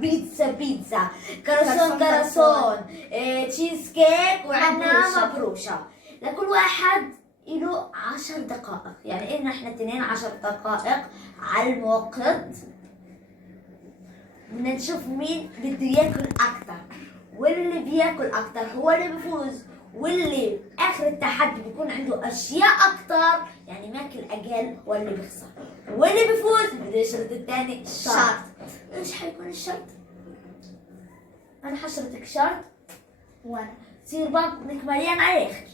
بيتزا، كراسون، تشيز كيك، وعندنا مبروشة. لكل واحد له 10 دقائق، يعني إلنا إحنا 10 دقائق على الموقت. بدنا نشوف مين بده ياكل أكتر، واللي بياكل أكتر هو اللي بيفوز، واللي آخر التحدي بيكون عنده أشياء أكتر، يعني ماكل أقل، هو اللي بيخسر. واللي بيفوز بده يشرط الثاني شرط. إيش حيكون الشرط؟ أنا حشرتك شرط، وأنا تصير بطنك مليان عليك.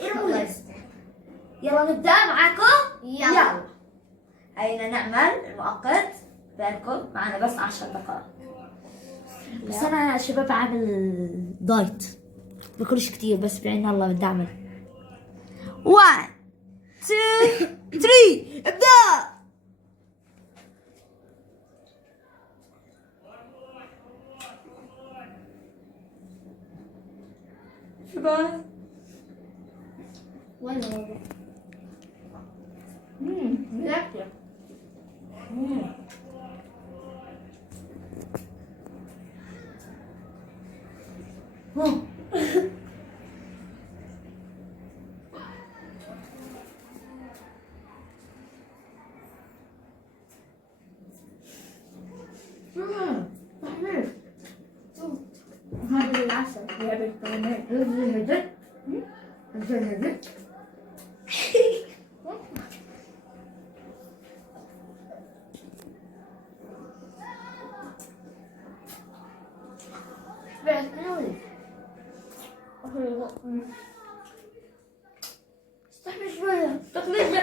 المهم يلا نبدأ معاكم. يلا هينا نعمل المؤقت بالكم معنا بس 10 دقائق. بس أنا يا شباب عامل دايت، باكلش كتير، بس بعين الله بدي أعمل 1 2 3 ابدأ. شباب ولا والله. ذاكرة. هذا العسل يا بالطعمين. هذا استحمل شوية تقليد.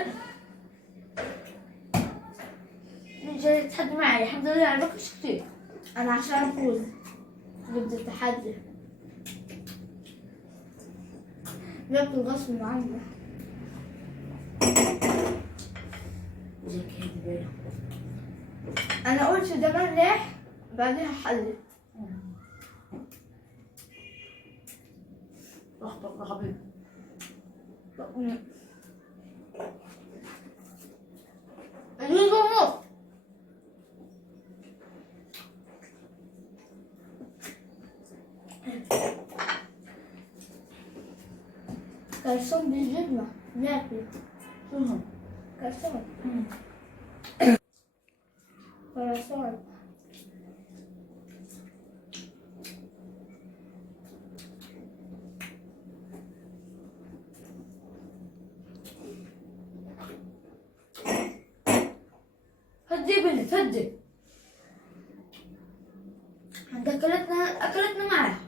جاي تحدي معي، الحمد لله أنا باكلش كتير. أنا عشان أفوز ضد التحدي باكل غصب عني. أنا قلت ده ملح بعدها حلت. اخبط يا حبيبي. الجزء ونص. كرسون بالجبنة ناكل. شنو؟ كرسون. كرسون. هدي بنت هدي. عند أكلتنا معها.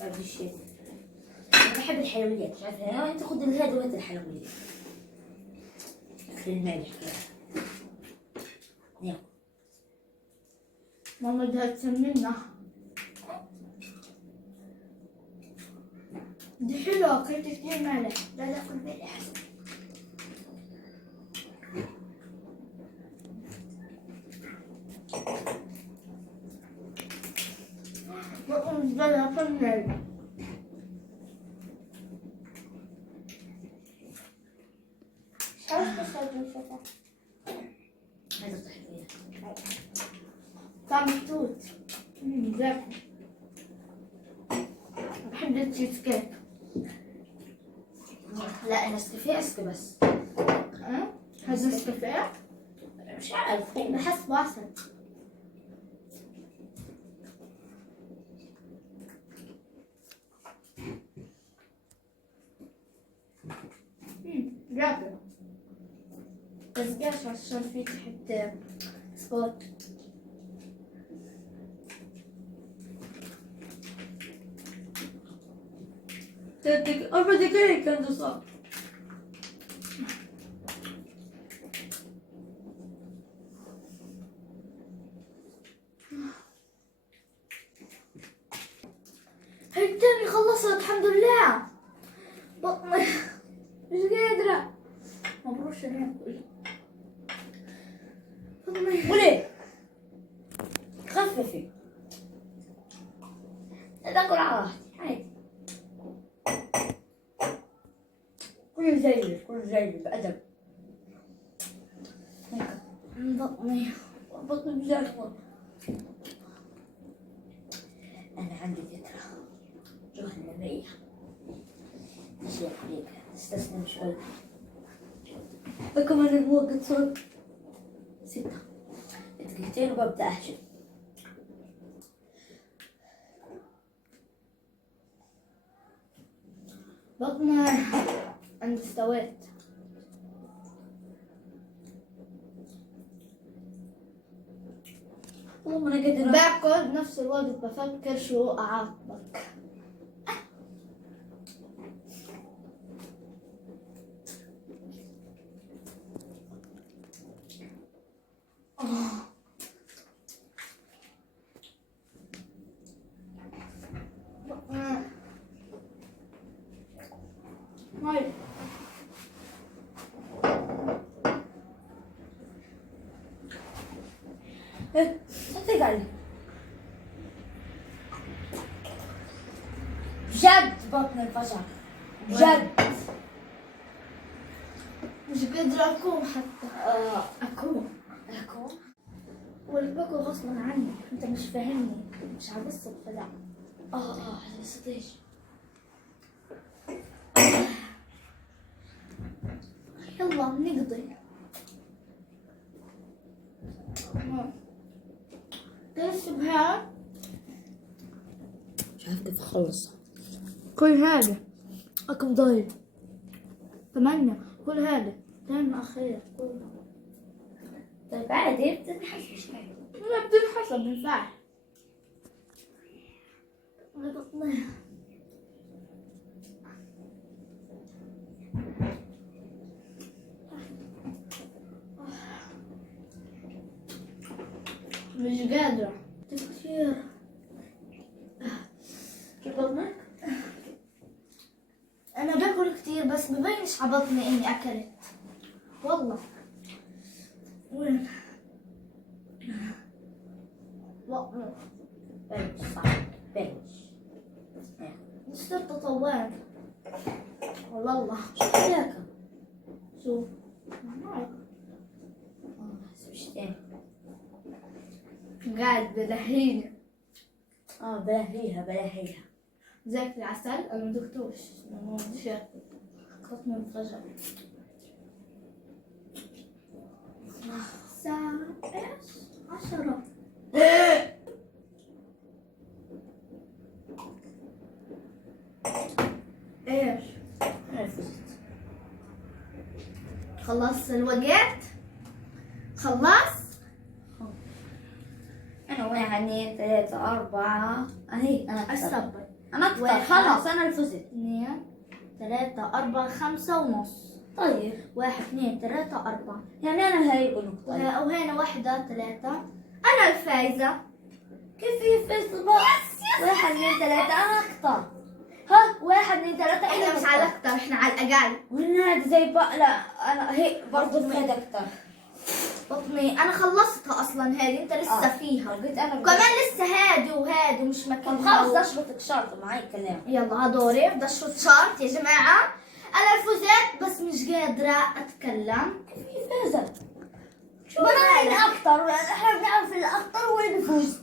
هذا الشيء أنا بحب الحلويات، مش عارفة أنت خذ الهادي وهات الحلويات. أكل المالح كده. يلا ماما بدها تسمينا. دي حلوة أكلت كتير مالح. لا كل مالح أحسن. بقوم بدها فنل. هذا الحلويات. طعم التوت. زاكي. بحب التشيز كيك. لا نسكافيه اسكي بس. هذا نسكافيه؟ مش عارف. بحس بعسل. جابر. بس قاش عشان في تحت سبوت. تدك 4 دقايق كان صار. هاي التاني خلصت الحمد لله. بطني مش قادرة. مبروش ناكل. وليه؟ خففي. لا تاكل على راحتي عادي. كل زي بأدب. بطني بجربه. أنا عندي فكرة جهنمية. شيء عليك استسلم شوي. كمان الوقت صار 6 دقيقتين وببدأ أحشي. بطني عند استويت. والله ما أنا قادرة. باكل بنفس الوقت بفكر شو أعاقبك. هاي صدق علي بجد بطني انفجر بجد. مش قادرة أقوم حتى. أقوم والباكل غصبا عني. أنت مش فاهمني، مش على الصدفة لا. هذا صديق. يلا نقضي. تشبه مش عارف كيف اخلص. كل هذا رقم ضايع 8. كل هذا تاني أخير كله. طيب عادي بتنحس شوي. لا بتنحسب بالفعل. بطني مش قادرة كثير. كيف بطنك؟ أنا باكل كثير بس ببينش على بطني إني أكلت. والله وين بطني بنش صح بنش. صرت طوال. والله شو حياك؟ شوف حسبشتين. قاعد بلهيني بلاهيها. زيك العسل. أنا ما دقتوش مش بطني انفجر. الساعة إيش 10. إيش أنا فزت. خلص الوقت. خلص. أنا 1 2 3 4 أهي أنا أكثر. الصبر. أنا أكثر واحد. خلاص أنا اللي فزت. 2 3 4 5 ونص. طيب 1 2 3 4. يعني أنا هاي بنقطة. وهنا 1 3. أنا الفايزة. كيف يفز بقى؟ 1 2 3 أنا أكثر. ها 1 2 3 إحنا مش على الأكتر، إحنا على الأقل. والنادي زي بقى. لا أنا هي برضه فهد أكثر. بطني أنا خلصتها أصلا هذه. أنت لسه فيها. قلت أنا وكمان لسه هادي وهادي ومش طب مكان. خلص بدي أشبطك شرط معي كلام. يلا هدوري بدي أشرط شارت يا جماعة. أنا فزت بس مش قادرة أتكلم. كيف فازت؟ شو مين أكثر؟ إحنا بنعرف الأكثر وين بيفوز.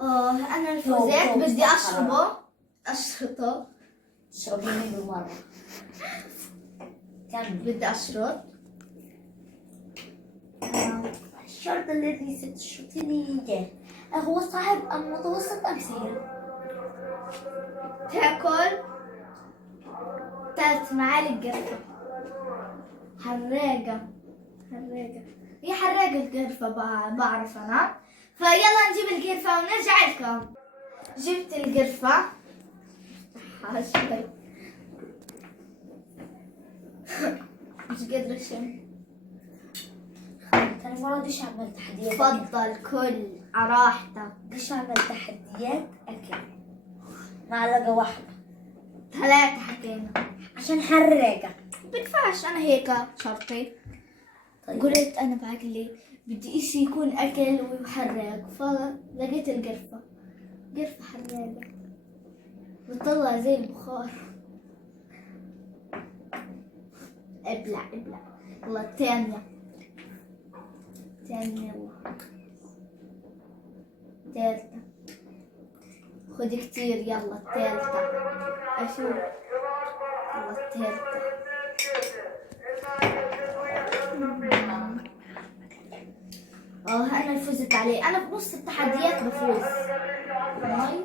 أنا فزت بدي أشرطه. اشربي مني بالمرة. كمل. بدي أشرط. الشرط الذي ستشرطيني إياه هو صعب أم متوسط أم سهل؟ تاكل 3 معالق قرفة. حراقة. هي حراقة القرفة بعرف أنا. فيلا نجيب القرفة ونرجع لكم. جبت القرفة. مش قادرة أشم. ثاني مرة ديش أعمل تحديات. تفضل كل على راحتك. ديش أعمل تحديات أكل. معلقة واحدة 3 حكينا. عشان حراقة. بنفعش أنا هيك شرطي. طيب. قلت أنا بعقلي بدي إشي يكون أكل وحراق فلقيت القرفة. قرفة حراقة بتطلع زي البخار. ابلع. يلا الثانية. تاني يلا. تالتة. خد كتير يلا التالتة. أشوف. يلا التالتة. أنا فزت عليه. أنا بنص التحديات بفوز. ماي.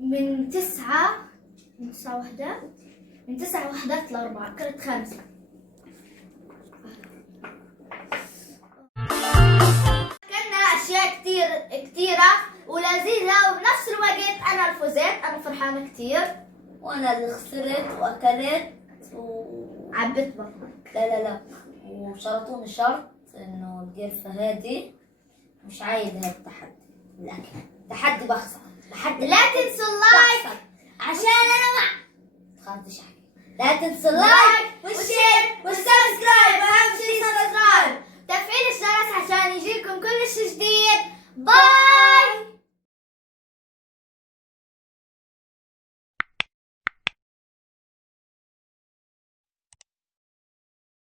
من 9 وحدات. من 9 وحدات ل4 كانت 5. كنا أشياء كتيرة ولذيذة وبنفس الوقت أنا فزت. أنا فرحانة كتير. وانا اللي خسرت واكلت عبيت بطنك. لا وشرطوني شرط انه القرفة هذه مش عايز هذا التحدي. الاكل تحدي بخسر لحد لا تنسوا اللايك عشان أنا مع. تخافش احكي. لا تنسوا اللايك والشير والسبسكرايب. اهم شيء سبسكرايب. تفعيل الجرس عشان يجيكم كل شيء جديد. باي.